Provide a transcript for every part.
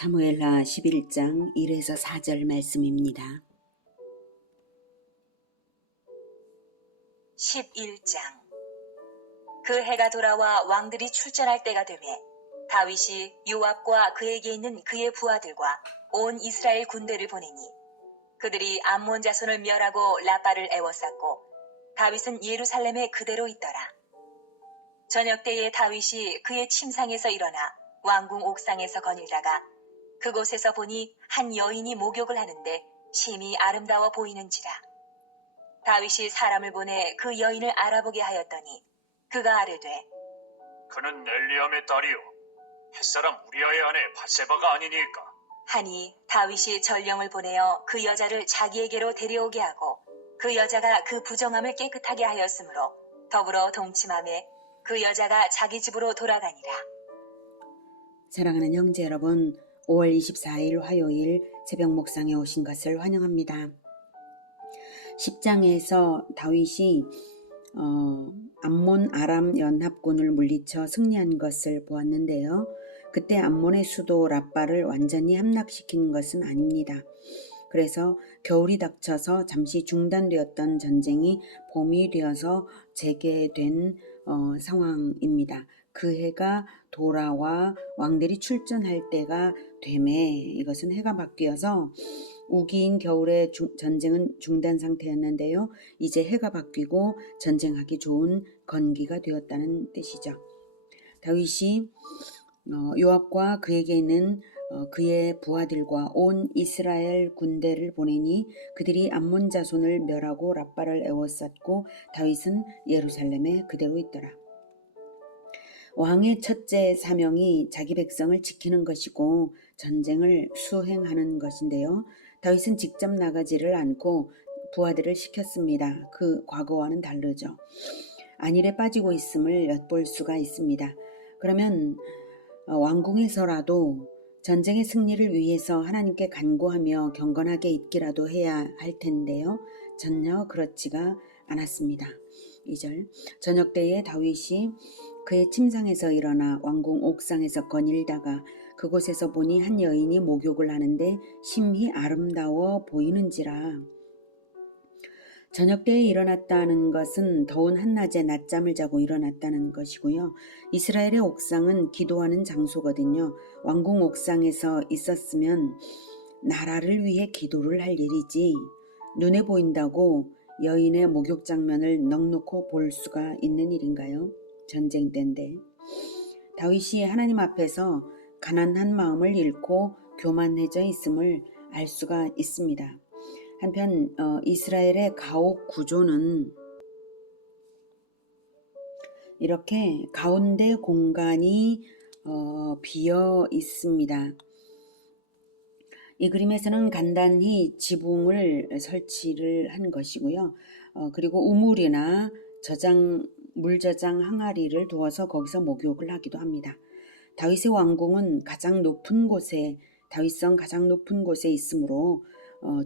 사무엘하 11장 1에서 4절 말씀입니다. 11장. 그 해가 돌아와 왕들이 출전할 때가 되매 다윗이 요압과 그에게 있는 그의 부하들과 온 이스라엘 군대를 보내니 그들이 암몬 자손을 멸하고 라빠를 애워쌌고 다윗은 예루살렘에 그대로 있더라. 저녁 때에 다윗이 그의 침상에서 일어나 왕궁 옥상에서 거닐다가 그곳에서 보니 한 여인이 목욕을 하는데 심히 아름다워 보이는지라. 다윗이 사람을 보내 그 여인을 알아보게 하였더니 그가 아뢰되 그는 엘리암의 딸이요 햇사람 우리아의 아내 밧세바가 아니니까. 하니 다윗이 전령을 보내어 그 여자를 자기에게로 데려오게 하고 그 여자가 그 부정함을 깨끗하게 하였으므로 더불어 동침하매 그 여자가 자기 집으로 돌아가니라. 사랑하는 형제 여러분, 5월 24일 화요일 새벽 목상에 오신 것을 환영합니다. 10장에서 다윗이 암몬 아람 연합군을 물리쳐 승리한 것을 보았는데요. 그때 암몬의 수도 라빠를 완전히 함락시킨 것은 아닙니다. 그래서 겨울이 닥쳐서 잠시 중단되었던 전쟁이 봄이 되어서 재개된 상황입니다. 그 해가 돌아와 왕들이 출전할 때가 되매 이것은 해가 바뀌어서 우기인 겨울에 전쟁은 중단 상태였는데요. 이제 해가 바뀌고 전쟁하기 좋은 건기가 되었다는 뜻이죠. 다윗이 요압과 그에게 있는 그의 부하들과 온 이스라엘 군대를 보내니 그들이 암몬 자손을 멸하고 라빠를 애워쌌고 다윗은 예루살렘에 그대로 있더라. 왕의 첫째 사명이 자기 백성을 지키는 것이고 전쟁을 수행하는 것인데요. 다윗은 직접 나가지를 않고 부하들을 시켰습니다. 그 과거와는 다르죠. 안일에 빠지고 있음을 엿볼 수가 있습니다. 그러면 왕궁에서라도 전쟁의 승리를 위해서 하나님께 간구하며 경건하게 있기라도 해야 할 텐데요. 전혀 그렇지가 않았습니다. 2절. 저녁 때에 다윗이 그의 침상에서 일어나 왕궁 옥상에서 거닐다가 그곳에서 보니 한 여인이 목욕을 하는데 심히 아름다워 보이는지라. 저녁 때에 일어났다는 것은 더운 한낮에 낮잠을 자고 일어났다는 것이고요. 이스라엘의 옥상은 기도하는 장소거든요. 왕궁 옥상에서 있었으면 나라를 위해 기도를 할 일이지 눈에 보인다고 여인의 목욕 장면을 넉넉히 볼 수가 있는 일인가요? 전쟁 때인데. 다윗이 하나님 앞에서 가난한 마음을 잃고 교만해져 있음을 알 수가 있습니다. 한편 이스라엘의 가옥 구조는 이렇게 가운데 공간이 비어 있습니다. 이 그림에서는 간단히 지붕을 설치를 한 것이고요. 그리고 우물이나 물 저장 항아리를 두어서 거기서 목욕을 하기도 합니다. 다윗의 왕궁은 가장 높은 곳에 다윗성 가장 높은 곳에 있으므로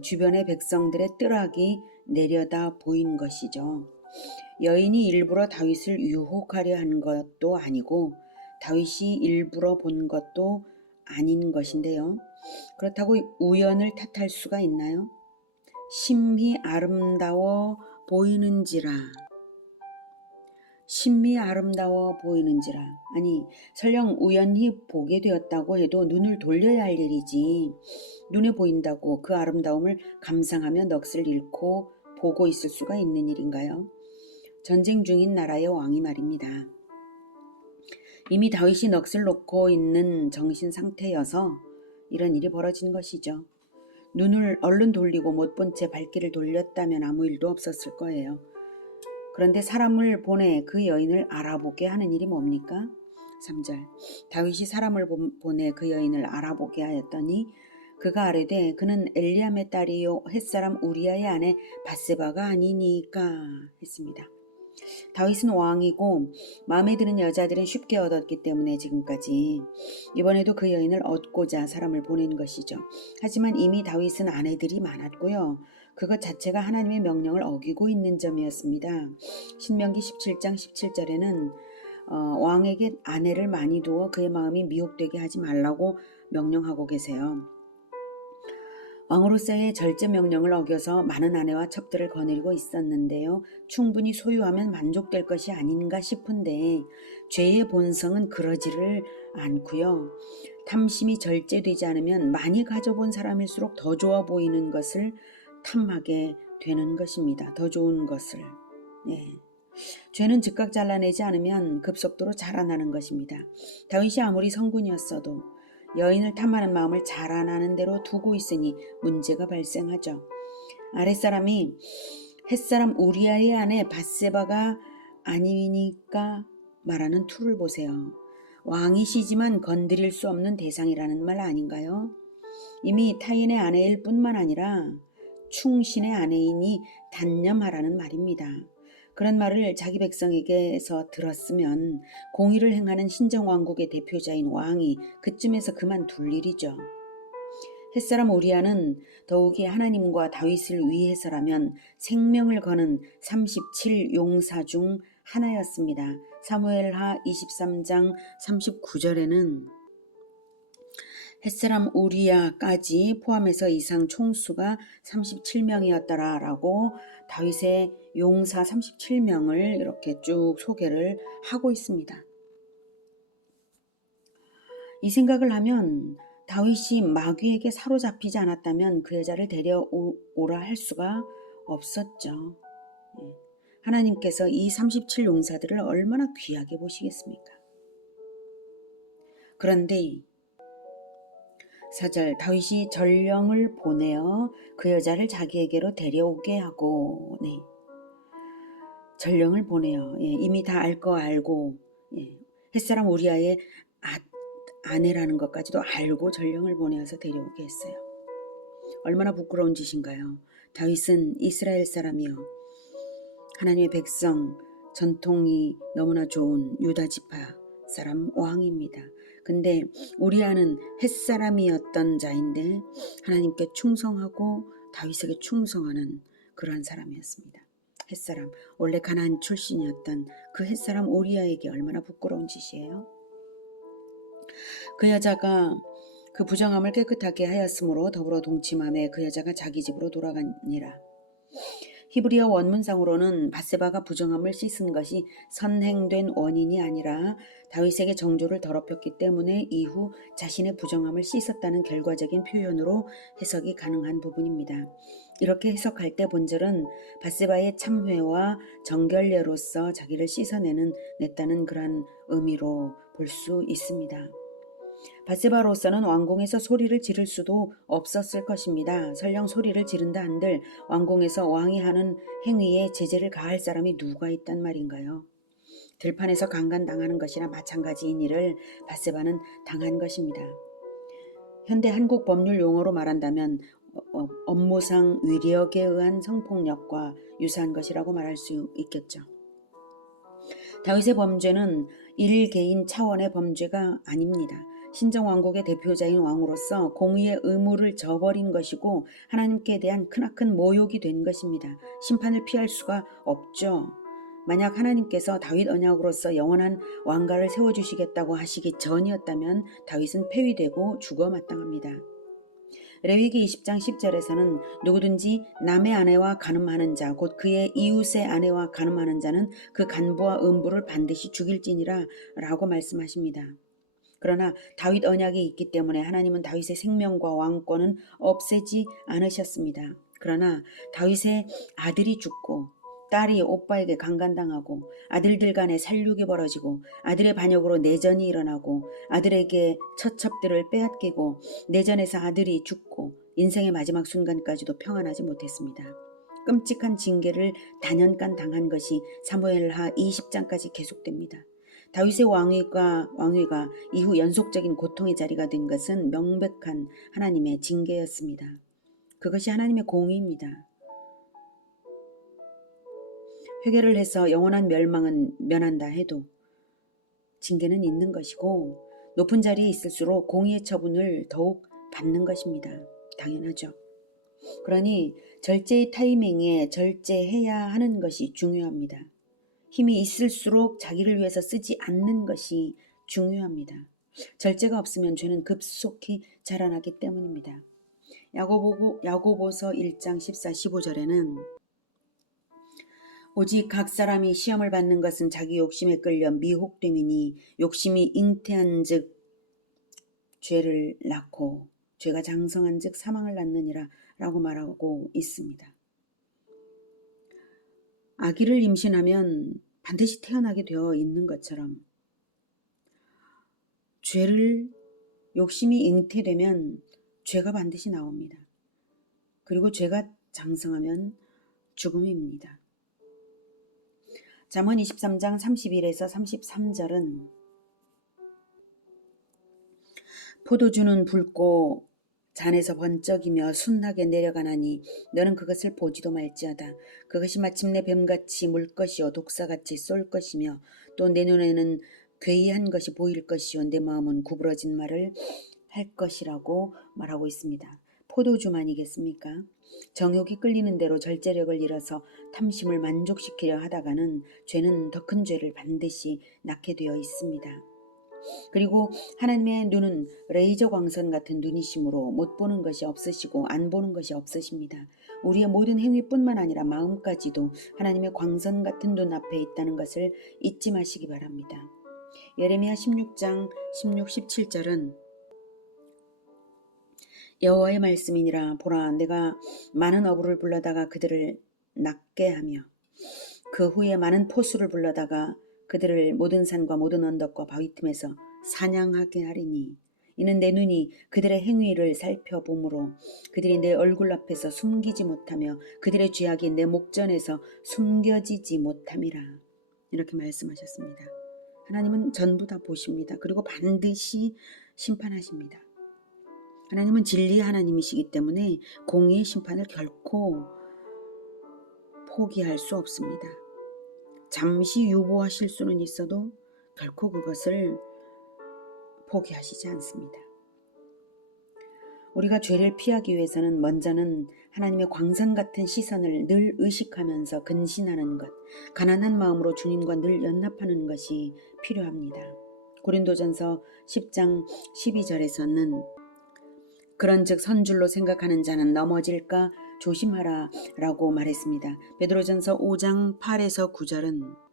주변의 백성들의 뜰학이 내려다 보인 것이죠. 여인이 일부러 다윗을 유혹하려 한 것도 아니고 다윗이 일부러 본 것도 아닌 것인데요. 그렇다고 우연을 탓할 수가 있나요? 심히 아름다워 보이는지라. 심히 아름다워 보이는지라. 아니, 설령 우연히 보게 되었다고 해도 눈을 돌려야 할 일이지. 눈에 보인다고 그 아름다움을 감상하며 넋을 잃고 보고 있을 수가 있는 일인가요? 전쟁 중인 나라의 왕이 말입니다. 이미 다윗이 넋을 놓고 있는 정신 상태여서 이런 일이 벌어진 것이죠. 눈을 얼른 돌리고 못 본 채 발길을 돌렸다면 아무 일도 없었을 거예요. 그런데 사람을 보내 그 여인을 알아보게 하는 일이 뭡니까? 3절. 다윗이 사람을 보내 그 여인을 알아보게 하였더니 그가 아뢰되 그는 엘리암의 딸이요 햇사람 우리아의 아내 밧세바가 아니니까 했습니다. 다윗은 왕이고 마음에 드는 여자들은 쉽게 얻었기 때문에 지금까지 이번에도 그 여인을 얻고자 사람을 보낸 것이죠. 하지만 이미 다윗은 아내들이 많았고요. 그것 자체가 하나님의 명령을 어기고 있는 점이었습니다. 신명기 17장 17절에는 왕에게 아내를 많이 두어 그의 마음이 미혹되게 하지 말라고 명령하고 계세요. 왕으로서의 절제 명령을 어겨서 많은 아내와 첩들을 거느리고 있었는데요. 충분히 소유하면 만족될 것이 아닌가 싶은데 죄의 본성은 그러지를 않고요. 탐심이 절제되지 않으면 많이 가져본 사람일수록 더 좋아 보이는 것을 탐하게 되는 것입니다. 더 좋은 것을. 네. 죄는 즉각 잘라내지 않으면 급속도로 자라나는 것입니다. 다윗이 아무리 성군이었어도 여인을 탐하는 마음을 자라나는 대로 두고 있으니 문제가 발생하죠. 아랫사람이 햇사람 우리아의 아내 밧세바가 아니니까 말하는 투를 보세요. 왕이시지만 건드릴 수 없는 대상이라는 말 아닌가요? 이미 타인의 아내일 뿐만 아니라 충신의 아내이니 단념하라는 말입니다. 그런 말을 자기 백성에게서 들었으면 공의를 행하는 신정왕국의 대표자인 왕이 그쯤에서 그만둘 일이죠. 햇사람 우리아는 더욱이 하나님과 다윗을 위해서라면 생명을 거는 37용사 중 하나였습니다. 사무엘하 23장 39절에는 햇사람 우리아까지 포함해서 이상 총수가 37명이었더라라고 다윗의 용사 37명을 이렇게 쭉 소개를 하고 있습니다. 이 생각을 하면 다윗이 마귀에게 사로잡히지 않았다면 그 여자를 데려오라 할 수가 없었죠. 하나님께서 이 37용사들을 얼마나 귀하게 보시겠습니까? 그런데 4절 다윗이 전령을 보내어 그 여자를 자기에게로 데려오게 하고 전령을 보내어 이미 다 알 거 알고 햇사람 우리아의 아내라는 것까지도 알고 전령을 보내어서 데려오게 했어요. 얼마나 부끄러운 짓인가요? 다윗은 이스라엘 사람이요 하나님의 백성 전통이 너무나 좋은 유다 지파 사람 왕입니다. 근데 우리아는 햇사람이었던 자인데 하나님께 충성하고 다윗에게 충성하는 그러한 사람이었습니다. 햇사람, 원래 가나안 출신이었던 그 햇사람 우리아에게 얼마나 부끄러운 짓이에요. 그 여자가 그 부정함을 깨끗하게 하였으므로 더불어 동침함에 그 여자가 자기 집으로 돌아가니라. 히브리어 원문상으로는 밧세바가 부정함을 씻은 것이 선행된 원인이 아니라 다윗에게 정조를 더럽혔기 때문에 이후 자신의 부정함을 씻었다는 결과적인 표현으로 해석이 가능한 부분입니다. 이렇게 해석할 때 본절은 밧세바의 참회와 정결례로서 자기를 냈다는 그러한 의미로 볼 수 있습니다. 밧세바로서는 왕궁에서 소리를 지를 수도 없었을 것입니다. 설령 소리를 지른다 한들 왕궁에서 왕이 하는 행위에 제재를 가할 사람이 누가 있단 말인가요? 들판에서 강간당하는 것이나 마찬가지인 일을 밧세바는 당한 것입니다. 현대 한국 법률 용어로 말한다면 업무상 위력에 의한 성폭력과 유사한 것이라고 말할 수 있겠죠. 다윗의 범죄는 일개인 차원의 범죄가 아닙니다. 신정왕국의 대표자인 왕으로서 공의의 의무를 저버린 것이고 하나님께 대한 크나큰 모욕이 된 것입니다. 심판을 피할 수가 없죠. 만약 하나님께서 다윗 언약으로서 영원한 왕가를 세워주시겠다고 하시기 전이었다면 다윗은 폐위되고 죽어 마땅합니다. 레위기 20장 10절에서는 누구든지 남의 아내와 간음하는 자 곧 그의 이웃의 아내와 간음하는 자는 그 간부와 음부를 반드시 죽일지니라 라고 말씀하십니다. 그러나 다윗 언약이 있기 때문에 하나님은 다윗의 생명과 왕권은 없애지 않으셨습니다. 그러나 다윗의 아들이 죽고 딸이 오빠에게 강간당하고 아들들 간에 살육이 벌어지고 아들의 반역으로 내전이 일어나고 아들에게 처첩들을 빼앗기고 내전에서 아들이 죽고 인생의 마지막 순간까지도 평안하지 못했습니다. 끔찍한 징계를 단연간 당한 것이 사무엘하 20장까지 계속됩니다. 다윗의 왕위가 이후 연속적인 고통의 자리가 된 것은 명백한 하나님의 징계였습니다. 그것이 하나님의 공의입니다. 회개를 해서 영원한 멸망은 면한다 해도 징계는 있는 것이고 높은 자리에 있을수록 공의의 처분을 더욱 받는 것입니다. 당연하죠. 그러니 절제의 타이밍에 절제해야 하는 것이 중요합니다. 힘이 있을수록 자기를 위해서 쓰지 않는 것이 중요합니다. 절제가 없으면 죄는 급속히 자라나기 때문입니다. 야고보서 1장 14, 15절에는 오직 각 사람이 시험을 받는 것은 자기 욕심에 끌려 미혹됨이니 욕심이 잉태한 즉 죄를 낳고 죄가 장성한 즉 사망을 낳느니라 라고 말하고 있습니다. 아기를 임신하면 반드시 태어나게 되어 있는 것처럼 죄를 욕심이 잉태되면 죄가 반드시 나옵니다. 그리고 죄가 장성하면 죽음입니다. 잠언 23장 31에서 33절은 포도주는 붉고 잔에서 번쩍이며 순하게 내려가나니 너는 그것을 보지도 말지어다. 그것이 마침내 뱀같이 물 것이요 독사같이 쏠 것이며 또 내 눈에는 괴이한 것이 보일 것이요 내 마음은 구부러진 말을 할 것이라고 말하고 있습니다. 포도주만이겠습니까? 정욕이 끌리는 대로 절제력을 잃어서 탐심을 만족시키려 하다가는 죄는 더 큰 죄를 반드시 낳게 되어 있습니다. 그리고 하나님의 눈은 레이저 광선 같은 눈이시므로 못 보는 것이 없으시고 안 보는 것이 없으십니다. 우리의 모든 행위뿐만 아니라 마음까지도 하나님의 광선 같은 눈 앞에 있다는 것을 잊지 마시기 바랍니다. 예레미야 16장 16, 17절은 여호와의 말씀이니라. 보라, 내가 많은 어부를 불러다가 그들을 낫게 하며 그 후에 많은 포수를 불러다가 그들을 모든 산과 모든 언덕과 바위 틈에서 사냥하게 하리니 이는 내 눈이 그들의 행위를 살펴보므로 그들이 내 얼굴 앞에서 숨기지 못하며 그들의 죄악이 내 목전에서 숨겨지지 못함이라. 이렇게 말씀하셨습니다. 하나님은 전부 다 보십니다. 그리고 반드시 심판하십니다. 하나님은 진리의 하나님이시기 때문에 공의의 심판을 결코 포기할 수 없습니다. 잠시 유보하실 수는 있어도 결코 그것을 포기하시지 않습니다. 우리가 죄를 피하기 위해서는 먼저는 하나님의 광선 같은 시선을 늘 의식하면서 근신하는 것, 가난한 마음으로 주님과 늘 연합하는 것이 필요합니다. 고린도전서 10장 12절에서는 그런즉 선줄로 생각하는 자는 넘어질까 조심하라 라고 말했습니다. 베드로전서 5장 8에서 9절은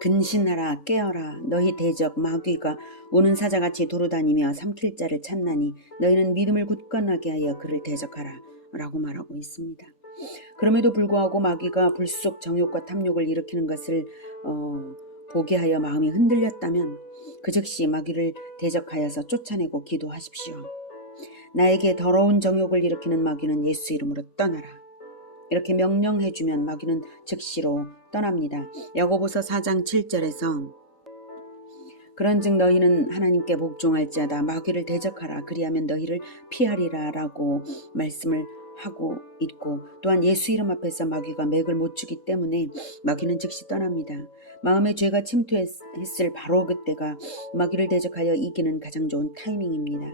근신하라 깨어라 너희 대적 마귀가 우는 사자같이 도로다니며 삼킬 자를 찾나니 너희는 믿음을 굳건하게 하여 그를 대적하라 라고 말하고 있습니다. 그럼에도 불구하고 마귀가 불속 정욕과 탐욕을 일으키는 것을 보게 하여 마음이 흔들렸다면 그 즉시 마귀를 대적하여서 쫓아내고 기도하십시오. 나에게 더러운 정욕을 일으키는 마귀는 예수 이름으로 떠나라. 이렇게 명령해주면 마귀는 즉시로 떠납니다. 야고보서 4장 7절에서 그런즉 너희는 하나님께 복종할지어다 마귀를 대적하라 그리하면 너희를 피하리라 라고 말씀을 하고 있고 또한 예수 이름 앞에서 마귀가 맥을 못 추기 때문에 마귀는 즉시 떠납니다. 마음의 죄가 침투했을 바로 그때가 마귀를 대적하여 이기는 가장 좋은 타이밍입니다.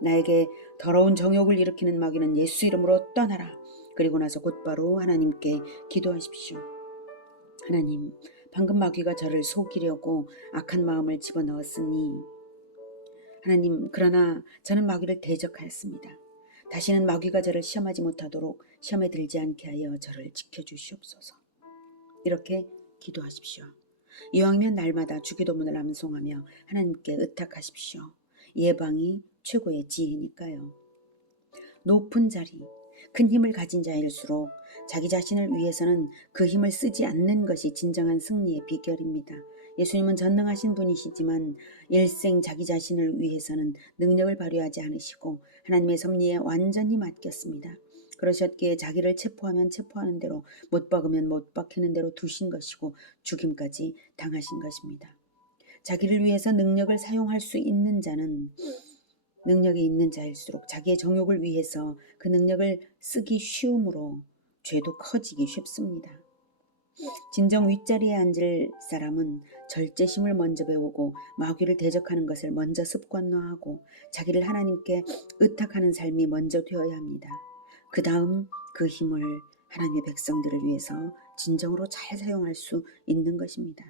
나에게 더러운 정욕을 일으키는 마귀는 예수 이름으로 떠나라. 그리고 나서 곧바로 하나님께 기도하십시오. 하나님, 방금 마귀가 저를 속이려고 악한 마음을 집어넣었으니 하나님, 그러나 저는 마귀를 대적하였습니다. 다시는 마귀가 저를 시험하지 못하도록 시험에 들지 않게 하여 저를 지켜주시옵소서. 이렇게 기도하십시오. 이왕이면 날마다 주기도문을 암송하며 하나님께 의탁하십시오. 예방이 최고의 지혜니까요. 높은 자리, 큰 힘을 가진 자일수록 자기 자신을 위해서는 그 힘을 쓰지 않는 것이 진정한 승리의 비결입니다. 예수님은 전능하신 분이시지만 일생 자기 자신을 위해서는 능력을 발휘하지 않으시고 하나님의 섭리에 완전히 맡겼습니다. 그러셨기에 자기를 체포하면 체포하는 대로 못 박으면 못 박히는 대로 두신 것이고 죽임까지 당하신 것입니다. 자기를 위해서 능력을 사용할 수 있는 자는 능력이 있는 자일수록 자기의 정욕을 위해서 그 능력을 쓰기 쉬우므로 죄도 커지기 쉽습니다. 진정 윗자리에 앉을 사람은 절제심을 먼저 배우고 마귀를 대적하는 것을 먼저 습관화하고 자기를 하나님께 의탁하는 삶이 먼저 되어야 합니다. 그 다음 그 힘을 하나님의 백성들을 위해서 진정으로 잘 사용할 수 있는 것입니다.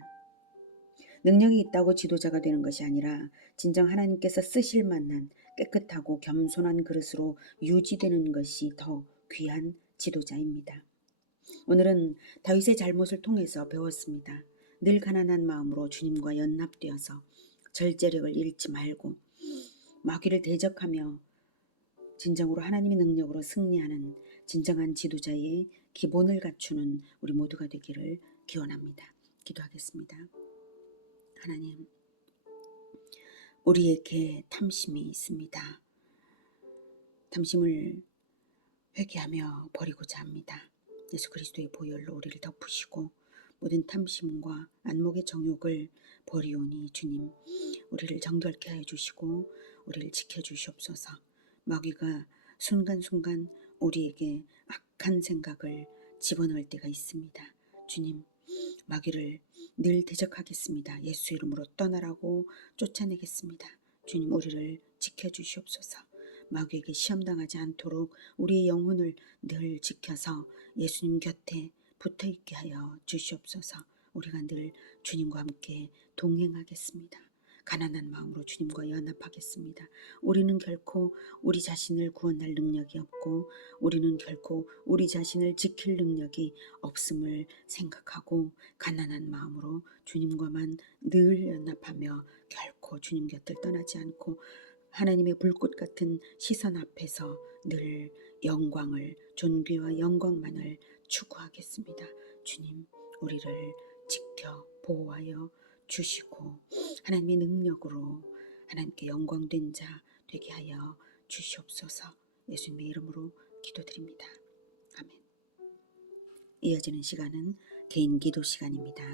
능력이 있다고 지도자가 되는 것이 아니라 진정 하나님께서 쓰실 만한 깨끗하고 겸손한 그릇으로 유지되는 것이 더 귀한 지도자입니다. 오늘은 다윗의 잘못을 통해서 배웠습니다. 늘 가난한 마음으로 주님과 연합되어서 절제력을 잃지 말고 마귀를 대적하며 진정으로 하나님의 능력으로 승리하는 진정한 지도자의 기본을 갖추는 우리 모두가 되기를 기원합니다. 기도하겠습니다. 하나님, 우리에게 탐심이 있습니다. 탐심을 회개하며 버리고자 합니다. 예수 그리스도의 보혈로 우리를 덮으시고 모든 탐심과 안목의 정욕을 버리오니 주님, 우리를 정결케 하여 주시고 우리를 지켜주시옵소서. 마귀가 순간순간 우리에게 악한 생각을 집어넣을 때가 있습니다. 주님, 마귀를 늘 대적하겠습니다. 예수 이름으로 떠나라고 쫓아내겠습니다. 주님, 우리를 지켜주시옵소서. 마귀에게 시험당하지 않도록 우리의 영혼을 늘 지켜서 예수님 곁에 붙어있게 하여 주시옵소서. 우리가 늘 주님과 함께 동행하겠습니다. 가난한 마음으로 주님과 연합하겠습니다. 우리는 결코 우리 자신을 구원할 능력이 없고 우리는 결코 우리 자신을 지킬 능력이 없음을 생각하고 가난한 마음으로 주님과만 늘 연합하며 결코 주님 곁을 떠나지 않고 하나님의 불꽃 같은 시선 앞에서 늘 영광을, 존귀와 영광만을 추구하겠습니다. 주님, 우리를 지켜 보호하여 주시고 하나님의 능력으로 하나님께 영광된 자 되게 하여 주시옵소서. 예수님의 이름으로 기도드립니다. 아멘. 이어지는 시간은 개인 기도 시간입니다.